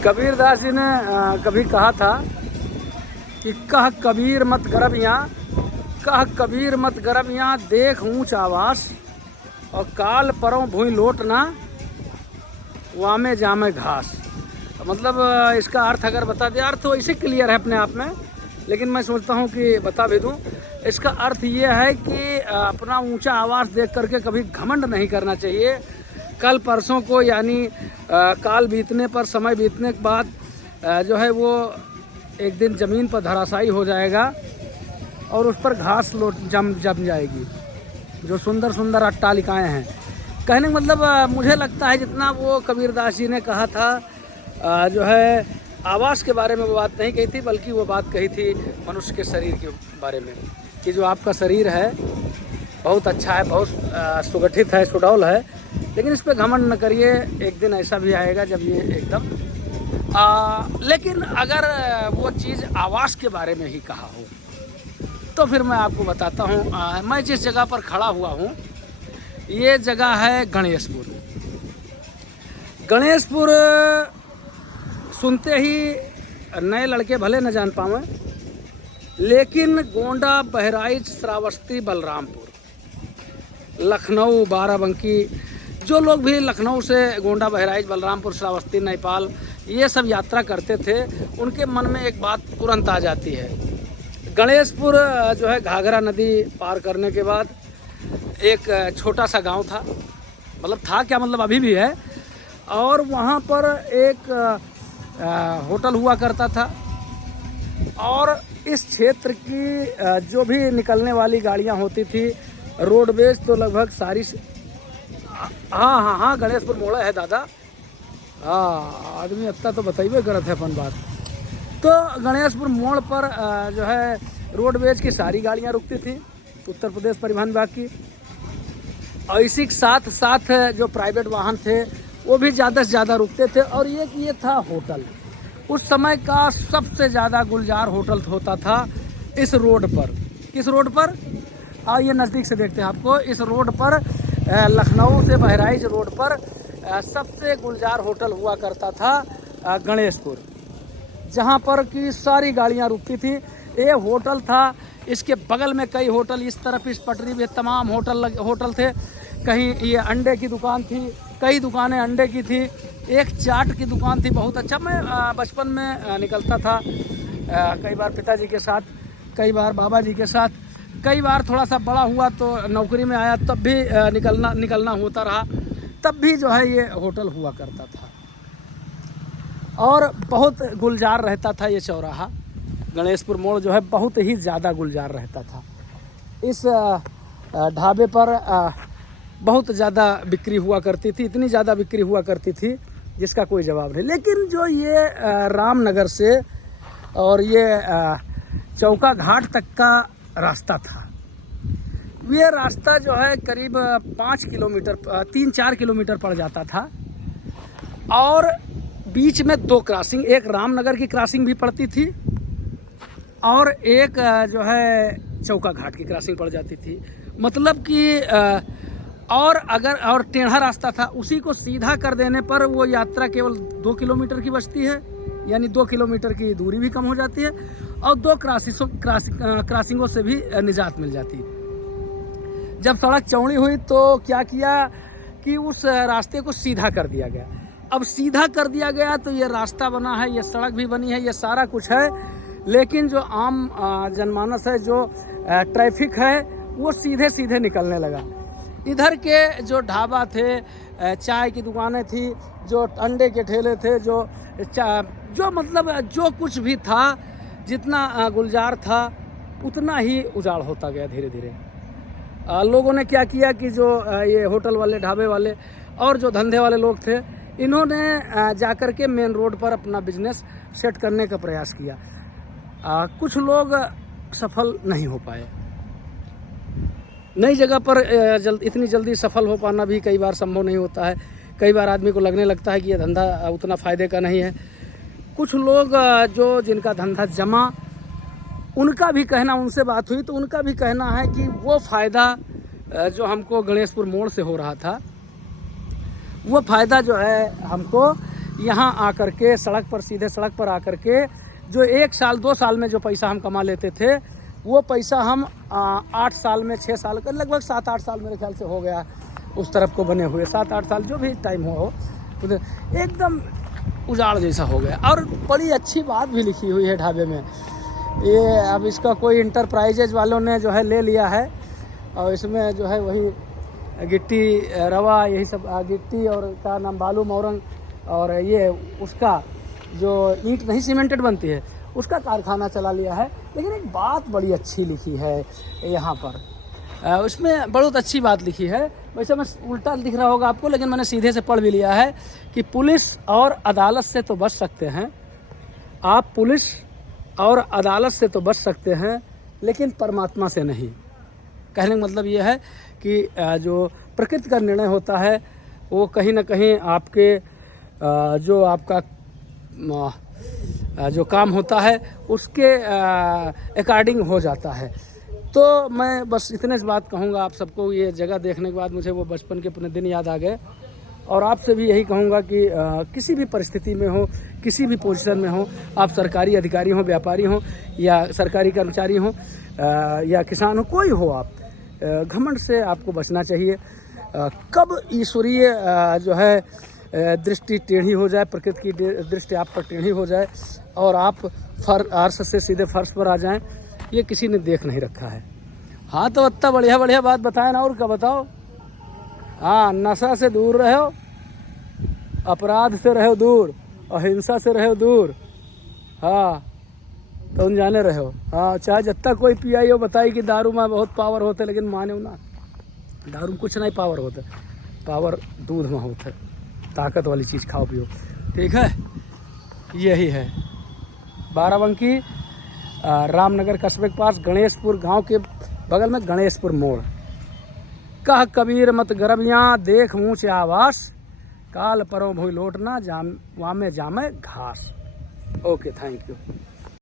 कबीरदास जी ने कभी कहा था कि कह कबीर मत गरब यहाँ, कह कबीर मत गरब यहाँ, देख ऊंच आवास और काल परों भूई लोटना, वामे जामे घास। मतलब इसका अर्थ अगर बता दिया, अर्थ तो ऐसे क्लियर है अपने आप में, लेकिन मैं सोचता हूँ कि बता भी दूँ। इसका अर्थ ये है कि अपना ऊंचा आवास देख करके कभी घमंड नहीं करना चाहिए। कल परसों को यानी काल बीतने पर, समय बीतने के बाद जो है वो एक दिन ज़मीन पर धराशायी हो जाएगा और उस पर घास जम जाएगी। जो सुंदर सुंदर अट्टालिकाएँ हैं, कहने का मतलब मुझे लगता है जितना वो कबीरदास जी ने कहा था जो है आवास के बारे में वो बात नहीं कही थी, बल्कि वो बात कही थी मनुष्य के शरीर के बारे में कि जो आपका शरीर है बहुत अच्छा है, बहुत सुगठित है, सुडौल है, लेकिन इस पर घमंड न करिए। एक दिन ऐसा भी आएगा जब ये एकदम लेकिन अगर वो चीज़ आवास के बारे में ही कहा हो तो फिर मैं आपको बताता हूँ। मैं जिस जगह पर खड़ा हुआ हूँ ये जगह है गणेशपुर। गणेशपुर सुनते ही नए लड़के भले न जान पावें, लेकिन गोंडा, बहराइच, श्रावस्ती, बलरामपुर, लखनऊ, बाराबंकी, जो लोग भी लखनऊ से गोंडा, बहराइच, बलरामपुर, श्रावस्ती, नेपाल ये सब यात्रा करते थे, उनके मन में एक बात तुरंत आ जाती है। गणेशपुर जो है घाघरा नदी पार करने के बाद एक छोटा सा गांव था, मतलब था क्या, मतलब अभी भी है, और वहाँ पर एक होटल हुआ करता था। और इस क्षेत्र की जो भी निकलने वाली गाड़ियाँ होती थी, रोडवेज तो लगभग सारी हाँ गणेशपुर मोड़ है दादा। हाँ, आदमी अब तो बताइए करत है अपन बात। तो गणेशपुर मोड़ पर जो है रोडवेज की सारी गाड़ियाँ रुकती थी, उत्तर प्रदेश परिवहन विभाग की। और इसी के साथ साथ जो प्राइवेट वाहन थे वो भी ज़्यादा से ज़्यादा रुकते थे। और ये था होटल, उस समय का सबसे ज़्यादा गुलजार होटल होता था इस रोड पर। किस रोड पर? आइए नज़दीक से देखते हैं आपको। इस रोड पर लखनऊ से बहराइच रोड पर सबसे गुलजार होटल हुआ करता था गणेशपुर, जहाँ पर की सारी गाड़ियाँ रुकती थी। ये होटल था, इसके बगल में कई होटल, इस तरफ इस पटरी में तमाम होटल थे। कहीं ये अंडे की दुकान थी, कई दुकानें अंडे की थी, एक चाट की दुकान थी बहुत अच्छा। मैं बचपन में निकलता था कई बार पिताजी के साथ, कई बार बाबा जी के साथ, कई बार थोड़ा सा बड़ा हुआ तो नौकरी में आया तब भी निकलना होता रहा, तब भी जो है ये होटल हुआ करता था। और बहुत गुलजार रहता था ये चौराहा, गणेशपुर मोड़ जो है बहुत ही ज़्यादा गुलजार रहता था। इस ढाबे पर बहुत ज़्यादा बिक्री हुआ करती थी, इतनी ज़्यादा बिक्री हुआ करती थी जिसका कोई जवाब नहीं। लेकिन जो ये रामनगर से और ये चौका घाट तक का रास्ता था, ये रास्ता जो है करीब 5 किलोमीटर 3-4 किलोमीटर पड़ जाता था। और बीच में 2 क्रॉसिंग, एक रामनगर की क्रॉसिंग भी पड़ती थी और एक जो है चौका घाट की क्रॉसिंग पड़ जाती थी। मतलब कि और टेढ़ा रास्ता था, उसी को सीधा कर देने पर वो यात्रा केवल 2 किलोमीटर की बचती है, यानी 2 किलोमीटर की दूरी भी कम हो जाती है और 2 क्रॉसिंगों से भी निजात मिल जाती है। जब सड़क चौड़ी हुई तो क्या किया कि उस रास्ते को सीधा कर दिया गया। अब सीधा कर दिया गया तो ये रास्ता बना है, ये सड़क भी बनी है, ये सारा कुछ है, लेकिन जो आम जनमानस है, जो ट्रैफिक है, वो सीधे सीधे निकलने लगा। इधर के जो ढाबा थे, चाय की दुकानें थी, जो अंडे के ठेले थे, जो मतलब जो कुछ भी था, जितना गुलजार था उतना ही उजाड़ होता गया धीरे धीरे। लोगों ने क्या किया कि जो ये होटल वाले, ढाबे वाले और जो धंधे वाले लोग थे, इन्होंने जाकर के मेन रोड पर अपना बिजनेस सेट करने का प्रयास किया। कुछ लोग सफल नहीं हो पाए। नई जगह पर इतनी जल्दी सफल हो पाना भी कई बार संभव नहीं होता है। कई बार आदमी को लगने लगता है कि ये धंधा उतना फ़ायदे का नहीं है। कुछ लोग जो जिनका धंधा जमा, उनका भी कहना, उनसे बात हुई तो उनका भी कहना है कि वो फ़ायदा जो हमको गणेशपुर मोड़ से हो रहा था, वो फ़ायदा जो है हमको यहाँ आकर के सड़क पर, सीधे सड़क पर आकर के जो 1 साल 2 साल में जो पैसा हम कमा लेते थे, वो पैसा हम 8 साल में, 6 साल का, लगभग 7-8 साल मेरे ख्याल से हो गया उस तरफ को बने हुए, 7-8 साल जो भी टाइम हो, तो एकदम उजाड़ जैसा हो गया। और बड़ी अच्छी बात भी लिखी हुई है ढाबे में, ये अब इसका कोई इंटरप्राइजेज वालों ने जो है ले लिया है, और इसमें जो है वही गिट्टी रवा यही सब, गिट्टी और क्या नाम, बालू मोरंग, और ये उसका जो ईंट नहीं सीमेंटेड बनती है उसका कारखाना चला लिया है। लेकिन एक बात बड़ी अच्छी लिखी है यहाँ पर, उसमें बहुत अच्छी बात लिखी है। वैसे मैं उल्टा दिख रहा होगा आपको, लेकिन मैंने सीधे से पढ़ भी लिया है कि पुलिस और अदालत से तो बच सकते हैं आप, पुलिस और अदालत से तो बच सकते हैं, लेकिन परमात्मा से नहीं। कहने का मतलब ये है कि जो प्रकृति का निर्णय होता है वो कहीं ना कहीं आपके जो आपका जो काम होता है उसके अकॉर्डिंग हो जाता है। तो मैं बस इतने से बात कहूँगा आप सबको। ये जगह देखने के बाद मुझे वो बचपन के अपने दिन याद आ गए, और आपसे भी यही कहूँगा कि किसी भी परिस्थिति में हो, किसी भी पोजीशन में हो, आप सरकारी अधिकारी हो, व्यापारी हो, या सरकारी कर्मचारी हो, या किसान हो, कोई हो, आप घमंड से आपको बचना चाहिए। कब ईश्वरीय जो है दृष्टि टेढ़ी हो जाए, प्रकृति की दृष्टि आप पर टेढ़ी हो जाए और आप अर्श से सीधे फर्श पर आ जाएं, ये किसी ने देख नहीं रखा है। हाँ, तो इतना बढ़िया बढ़िया बात बताए ना, और क्या बताओ। हाँ, नशा से दूर रहो, अपराध से रहो दूर, अहिंसा से रहो दूर। हाँ, तो उन जाने रहो। हाँ, चाहे जितना कोई पियाई हो, बताई कि दारू में बहुत पावर होते, लेकिन माने ना, दारू में कुछ नहीं पावर होता, पावर दूध में होता है। ताकत वाली चीज़ खाओ पियो, ठीक है। यही है बाराबंकी रामनगर कस्बे के पास, गणेशपुर गांव के बगल में गणेशपुर मोड़। कह कबीर मत गरबियाँ, देख ऊँच आवास, काल परो भूई लौटना, वामे जामे घास। Okay, thank you.